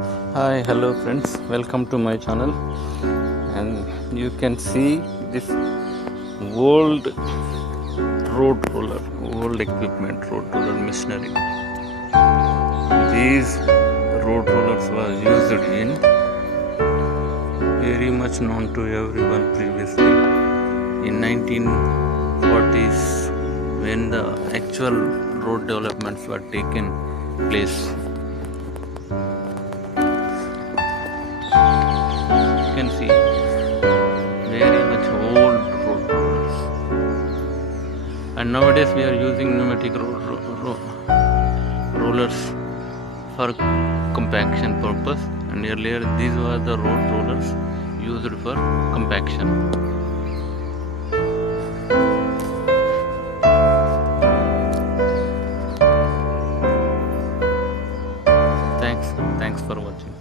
Hi, hello friends, welcome to my channel. And you can see this old road roller, old equipment, road roller machinery. These road rollers were used in very much known to everyone previously in 1940s when the actual road developments were taken place. You can see very much old road rollers, and nowadays we are using pneumatic rollers for compaction purpose, and earlier these were the road rollers used for compaction. Thanks for watching.